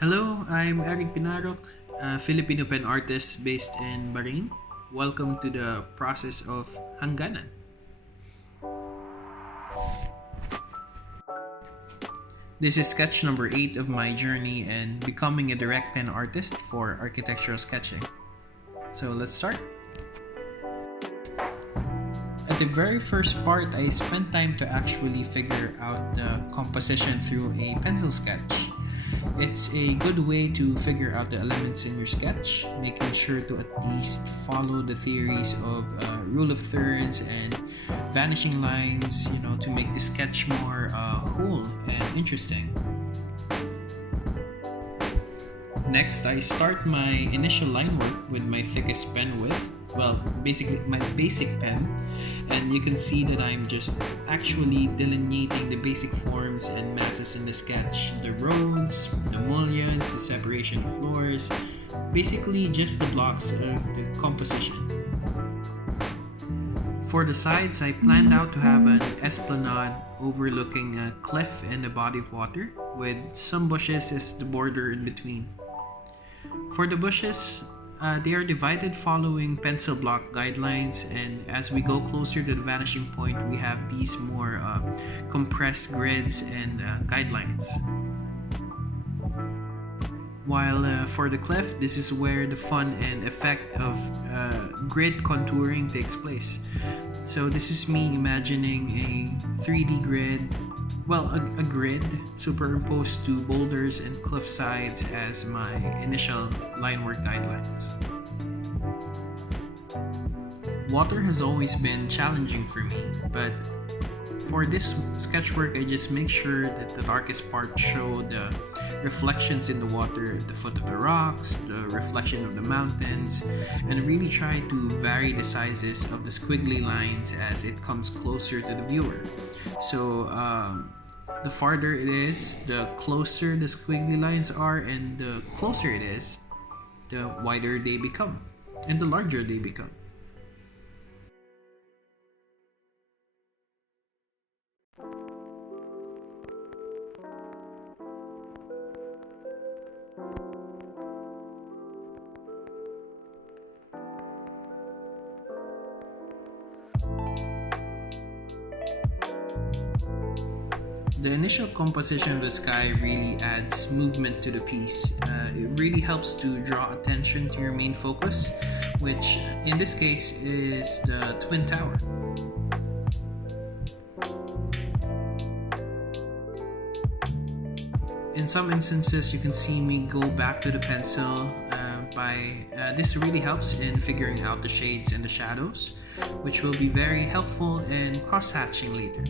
Hello, I'm Eric Pinarok, a Filipino pen artist based in Bahrain. Welcome to the process of Hangganan. This is sketch number 8 of my journey in becoming a direct pen artist for architectural sketching. So let's start. At the very first part, I spent time to actually figure out the composition through a pencil sketch. It's a good way to figure out the elements in your sketch, making sure to at least follow the theories of rule of thirds and vanishing lines, to make the sketch more whole and interesting. Next, I start my initial line work with my thickest pen width, basically my basic pen, and you can see that I'm just actually delineating the basic forms and masses in the sketch. The roads, the mullions, the separation of floors, basically just the blocks of the composition. For the sides, I planned out to have an esplanade overlooking a cliff and a body of water, with some bushes as the border in between. For the bushes, they are divided following pencil block guidelines, and as we go closer to the vanishing point, we have these more compressed grids and guidelines. While for the cliff, this is where the fun and effect of grid contouring takes place. So this is me imagining a 3D grid, a grid superimposed to boulders and cliff sides as my initial line work guidelines. Water has always been challenging for me, but for this sketch work, I just make sure that the darkest part show the reflections in the water at the foot of the rocks, the reflection of the mountains, and really try to vary the sizes of the squiggly lines as it comes closer to the viewer. So the farther it is, the closer the squiggly lines are, and the closer it is, the wider they become, and the larger they become. The initial composition of the sky really adds movement to the piece. It really helps to draw attention to your main focus, which in this case is the Twin Tower. In some instances, you can see me go back to the pencil. This really helps in figuring out the shades and the shadows, which will be very helpful in cross-hatching later.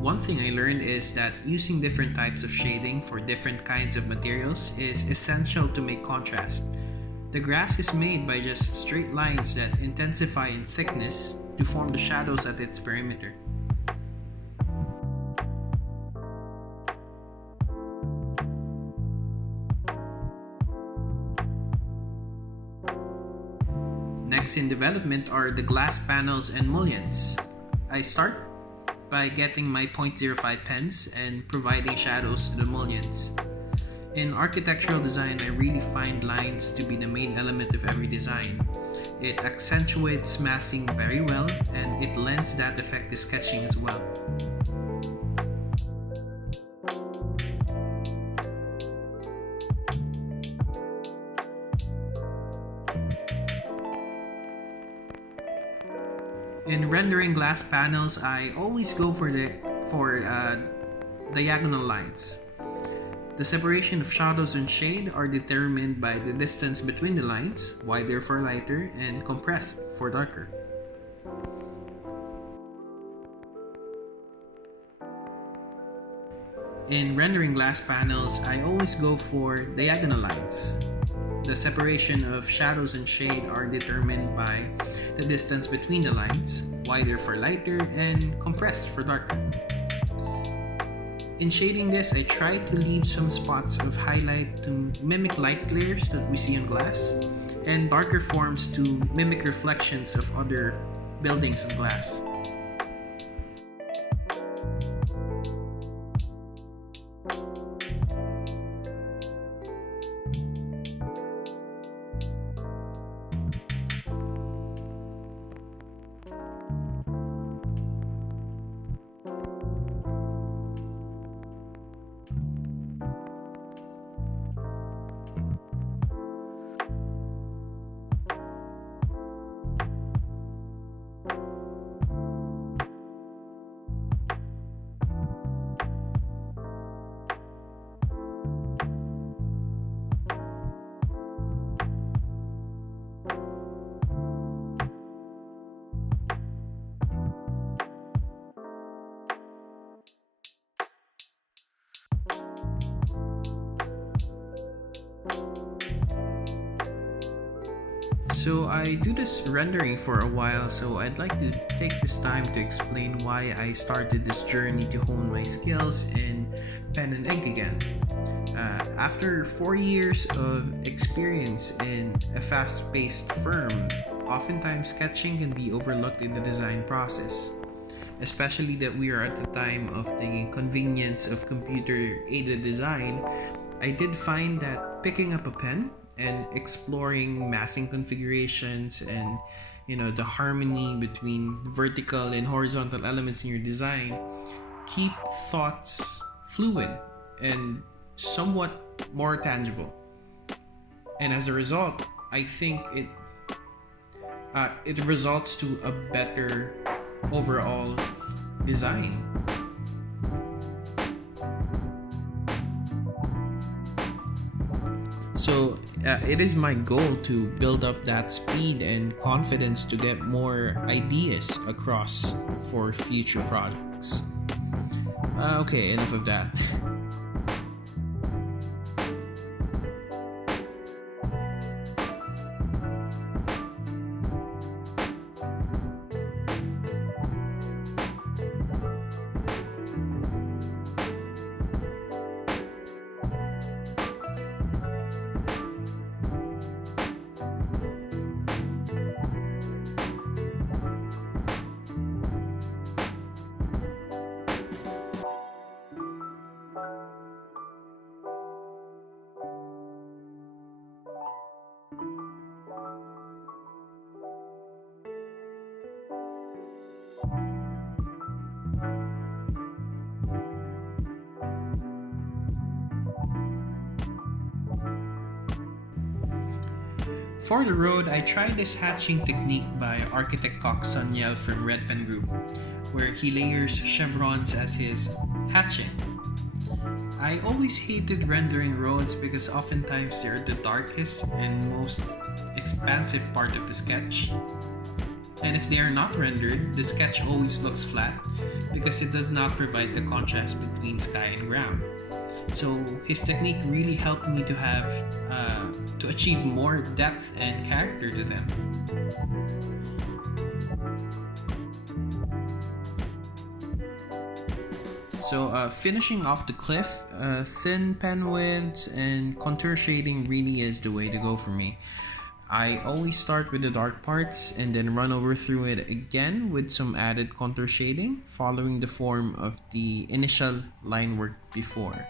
One thing I learned is that using different types of shading for different kinds of materials is essential to make contrast. The grass is made by just straight lines that intensify in thickness to form the shadows at its perimeter. Next in development are the glass panels and mullions. I start by getting my .05 pens and providing shadows to the mullions. In architectural design, I really find lines to be the main element of every design. It accentuates massing very well, and it lends that effect to sketching as well. In rendering glass panels, I always go for diagonal lines. The separation of shadows and shade are determined by the distance between the lines, wider for lighter and compressed for darker. In rendering glass panels, I always go for diagonal lines. The separation of shadows and shade are determined by the distance between the lines, wider for lighter and compressed for darker. In shading this, I try to leave some spots of highlight to mimic light glares that we see on glass, and darker forms to mimic reflections of other buildings of glass. So I do this rendering for a while, so I'd like to take this time to explain why I started this journey to hone my skills in pen and ink again. After 4 years of experience in a fast-paced firm, oftentimes sketching can be overlooked in the design process, especially that we are at the time of the convenience of computer-aided design. I did find that picking up a pen and exploring massing configurations and the harmony between vertical and horizontal elements in your design keep thoughts fluid and somewhat more tangible. And as a result, I think it results to a better overall design. So it is my goal to build up that speed and confidence to get more ideas across for future projects. Okay, enough of that. For the road, I tried this hatching technique by architect Kok Sanyel from Red Pen Group, where he layers chevrons as his hatching. I always hated rendering roads because oftentimes they're the darkest and most expansive part of the sketch. And if they are not rendered, the sketch always looks flat because it does not provide the contrast between sky and ground. So his technique really helped me to achieve more depth and character to them. So finishing off the cliff, thin pen widths and contour shading really is the way to go for me. I always start with the dark parts and then run over through it again with some added contour shading, following the form of the initial line work before.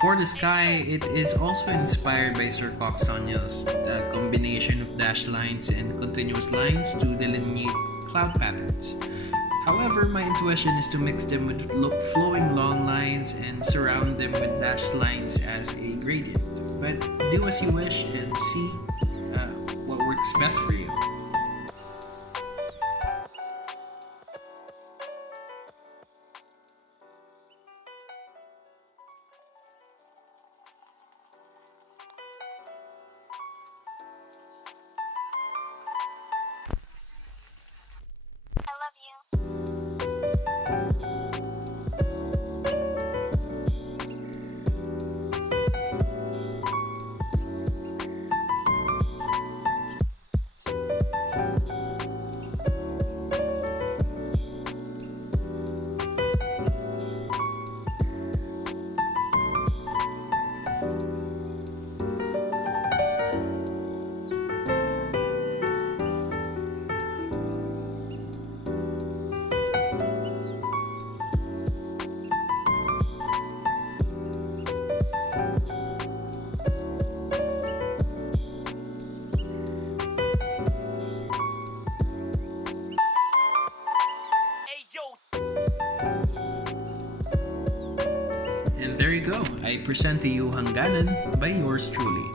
For the sky, it is also inspired by Sir Kok Sanyel's combination of dashed lines and continuous lines to delineate cloud patterns. However, my intuition is to mix them with flowing long lines and surround them with dashed lines as a gradient. But do as you wish and see what works best for you. I love you. And there you go. I present to you Hangganan by yours truly.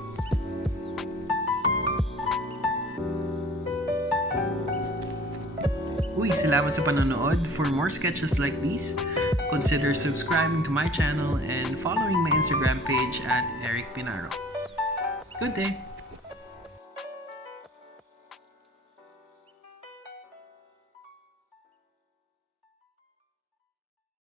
Uy, salamat sa panonood. For more sketches like these, consider subscribing to my channel and following my Instagram page at Eric Pinaro. Good day!